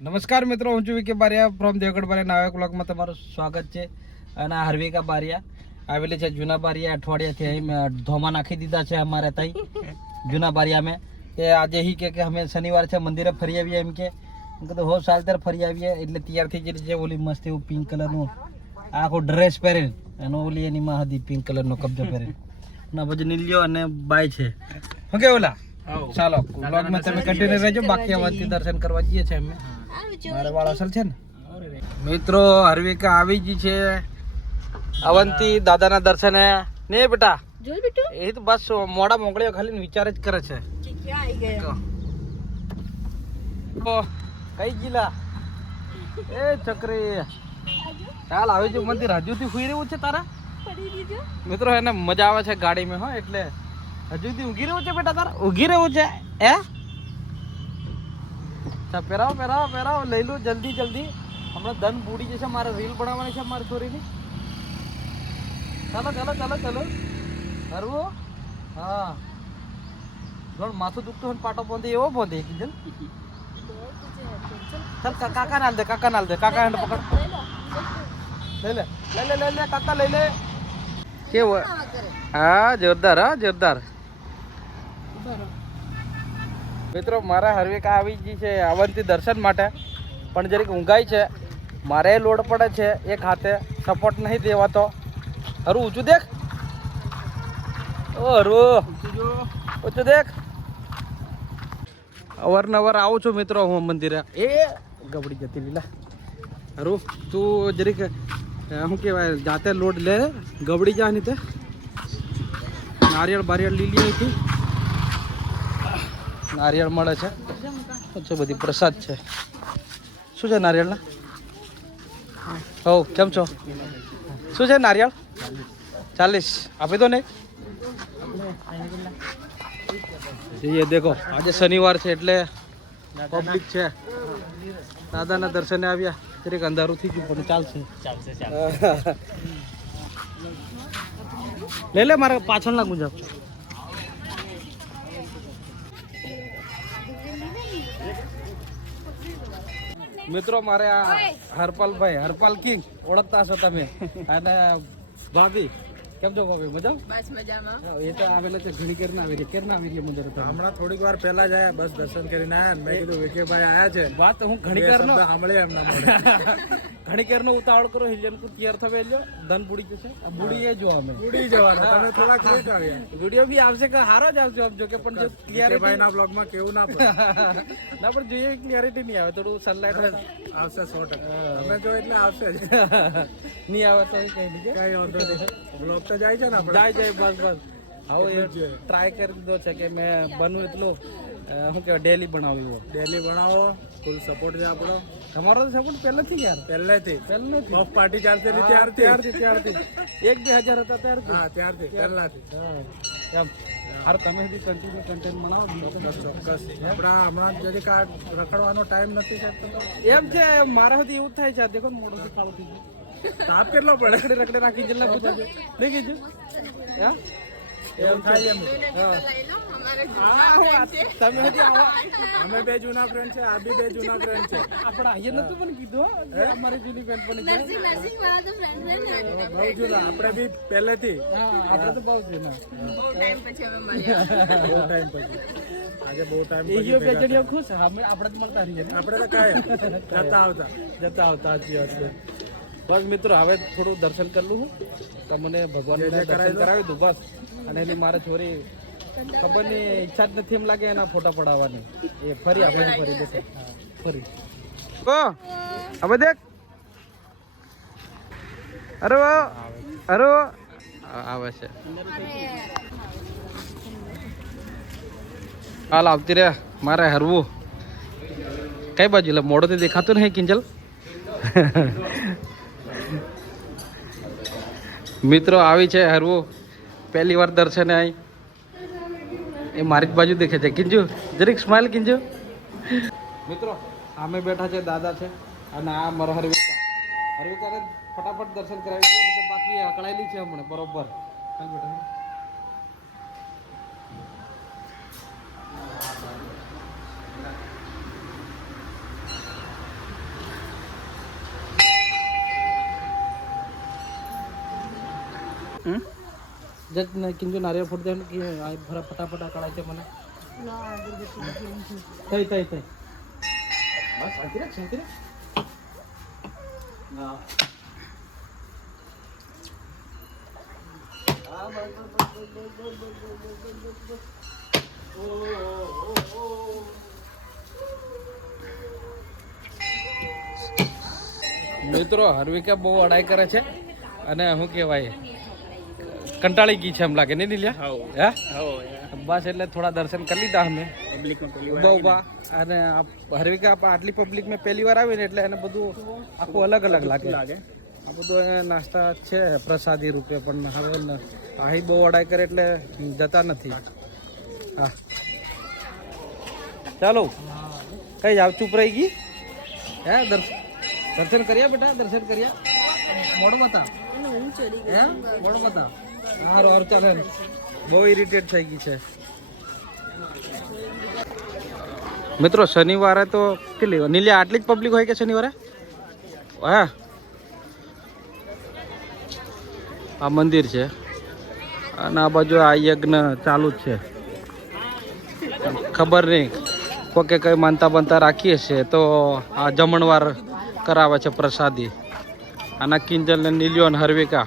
નમસ્કાર મિત્રો, હું છું વિકે બારિયા ફ્રોમ દેવગઢ બારિયા નાયક બ્લોગમાં તમારું સ્વાગત છે. અને હરવિકા બારિયા આવેલી છે જૂના બારિયા અઠવાડિયાથી અહીં ધોમા નાખી દીધા છે અમારે ત્યાં જૂના બારિયામાં. એ આજે હી કે અમે શનિવાર છે મંદિરે ફરી આવીએ એમ કે કીધું હો સાલ ત્યારે ફરી આવીએ એટલે તૈયારથી જે ઓલી મસ્ત એવું પિંક કલરનું આખો ડ્રેસ પહેરીને એનો ઓલી એની માં હતી પિંક કલરનો કબજો પહેરીને ના પછી નીલ્યો અને બાય છે ઓકે ઓલા ચાલો બ્લોગમાં તમે કન્ટિન્યુ રહેજો. બાકી અમારથી દર્શન કરવા જઈએ છીએ અમે. મારે વાળ અસલ છે ને મિત્રો. હરવિકા આવી ગઈ છે અવંતી દાદાના દર્શને ને બેટા એ તો બસ મોડા મોકળ્યો ખાલી વિચાર જ કરે છે. કઈ ગીલા એ ચકરી ચાલ આવી જો મંદિર હજુથી સુઈ રહ્યું છે તારા મિત્રો. એને મજા આવે છે ગાડીમાં હો એટલે હજુથી ઊંઘી રહ્યું છે બેટા તારા ઊંઘી રહ્યું છે એ પહેરાવો પહેરાવો પહેરાવો લઈ લો જલ્દી જલ્દી. હમણાં ધન બુડી જશે. મારે રીલ બનાવવાની છે મારી છોરીની. ચાલો ચાલો ચાલો ચાલો હરવો હા જોડ માથું દુખતું હોય પાટો પોંધી એવો પોંધી કીધું. ચાલ કાકા નાલ દે કાકા નાલ દે કાકા હેન્ડ પકડ લઈ લે લઈ લે લઈ લે કાકા લઈ લે. કેવું હા જોરદાર હા જોરદાર. મિત્રો મારા હરવિકા આવી ગઈ છે અવંતી દર્શન માટે પણ જરીક ઊંઘાઈ છે. મારે લોડ પડે છે એક હાથે સપોર્ટ નહીં દેવાતો. હરું ઊંચું દેખ ઓ હરું ઊંચું દેખ. અવારનવાર આવું છું મિત્રો હું મંદિરે. એ ગબડી જતી લીલા હરું તું જરીક શું કહેવાય જાતે લોડ લે ગબડી જા નહીં તે. નારિયેળ બારિયેળ લીલી અહીંથી નારિયેળ મળે છે. શું બધી પ્રસાદ છે. શું છે નારિયેળના? હો કેમ છો? શું છે નારિયેળ? 40 આપી દો ને. એ દેખો આજે શનિવાર છે એટલે પબ્લિક છે. દાદાના દર્શને આવ્યા. દરેક અંધારું થઈ ગયું પણ ચાલશે. લે લે મારે પાછળના ગુંજાબ. મિત્રો મારે આ હરપાલભાઈ હરપાલ કિંગ ઓળખતા હશો તમે. અને ભાભી કેમ છો ભાભી? મજા બસ મજામાં. એ તો આવેલા છે ઘણી કેરના આવેલી કેરના આવેલી મંદિર હતા હમણાં થોડીક વાર પહેલા જ આયા બસ દર્શન કરીને આયા. મેં કીધું વિકેભાઈ આયા છે વાત હું ઘણી કેરનો સાંભળે એમના ઘણી કેરનો ઉતાવળ કરો હિલિયનપુર તૈયાર થવે લ્યો ધન બુડી જશે. બુડી એ જો અમે બુડી જવાનું તમે થોડાક લેટ આવ્યા. વિડિયો બી આવશે કે હારો જ આવશે જો કે પણ જો ક્લિયરિટી ભાઈ ના બ્લોગમાં કેવું ના પડે ના પણ જોઈએ ક્લિયરિટી નહીં આવે થોડું સનલાઇટ આવશે 100%. તમે જો એટલે આવશે જ નહીં આવે તો કઈ નહીં કઈ વાંધો નહીં. બ્લોગ તો જાય છે ને આપણે જાય બસ બસ. હવે એ ટ્રાય કરી દીધો છે કે મેં બનવું એટલું શું કહેવાય ડેલી બનાવ્યું. ડેલી બનાવો ફૂલ સપોર્ટ છે આપણો. તમારો તો સપોર્ટ પહેલેથી યાર પહેલેથી બફ પાર્ટી ચાલતી હતી ત્યારથી 1-2 હજાર હતા ત્યારથી. હા ત્યારથી પહેલાથી એમ. અરે તમે બી કન્ટિન્યુ કન્ટેન્ટ બનાવો ચોક્કસ. આપણા હમણાં જરી કાર્ડ રખડવાનો ટાઈમ નથી સાહેબ. એમ છે મારા સુધી એવું થાય છે. આ દેખો મોટો કાળો થઈ ગયો. તાપ કેટલો પડે રખડે રાખી જેટલા પૂછા નહીં કીધું એમ થાય એમ. તમે હજી અમે 2 જૂના ફ્રેન્ડ છે. આ બી 2 જૂના ફ્રેન્ડ છે. આપણે અહીંયા નતું પણ કીધું અમારી જૂની ફ્રેન્ડ પણ બહુ જૂના. આપણે બી પહેલેથી આપણે તો બહુ જૂના. બહુ ટાઈમ પછી આજે બહુ ટાઈમ પછી બે જણીઓ ખુશ. આપણે જ મળતા રહીએ. આપણે તો કાંઈ જતા આવતા સાચી વાત છે. બસ મિત્રો હવે થોડું દર્શન કરલું હું તમને ભગવાન દર્શન કરાવી દઉં બસ. અને એની મારે છોરી ખબર ની ઈચ્છા જ નથી એમ લાગે એના ફોટા પડાવવાની. એ ફરી આપણે ફરી દેશે ફરી હવે દેખ. અરે અરે આવે છે હાલ આવતી રે મારે હરવું. કઈ બાજુ એટલે મોડોથી દેખાતું નહીં કિંજલ. મિત્રો આવી છે હરવું પહેલી વાર દર્શને આવી. એ મારી જ બાજુ દેખે છે. કિંજુ જરીક સ્માઈલ કિંજુ. મિત્રો અમે બેઠા છે દાદા છે અને આ મારો હરવિકાને ફટાફટ દર્શન કરાવી છે. બાકી અકળાયેલી છે હમણાં બરોબર. जत किंजो नारियल फोड़ दे कि भरा फटाफट कड़ाते मने तई तई तई बस शांति रख ना મિત્રો હરવિકા બહુ અડાઈ કરે છે અને શું કહેવાય કંટાળી ગઈ છે એમ લાગે નહીં લીધા હે બસ એટલે થોડા દર્શન કરી લીધા અમે ઉભા અને હરવિકા આટલી પબ્લિકમાં પહેલી વાર આવી ને એટલે એને બધું આખું અલગ અલગ લાગે આ બધું એને નાસ્તા છે પ્રસાદી રૂપે પણ હવે અહીં બહુ અડાઈ કરે એટલે જતા નથી હા ચાલો કઈ જાવ ચૂપ રહી ગઈ હે દર્શન કર્યા બેટા દર્શન કર્યા મોડો બતા હે મોડો બતા હારું હારું ચાલે બહુ ઇરિટેટ થઈ ગઈ છે મિત્રો શનિવારે તો કેટલી નીલિયા આટલી જ પબ્લિક હોય કે શનિવારે હા આ મંદિર છે અને આ બાજુ આ યજ્ઞ ચાલુ જ છે ખબર નહીં કોકે કઈ માનતા બનતા રાખીએ છે તો આ જમણવાર કરાવે છે પ્રસાદી આના કિંજલ ને નીલિયો ને હરવિકા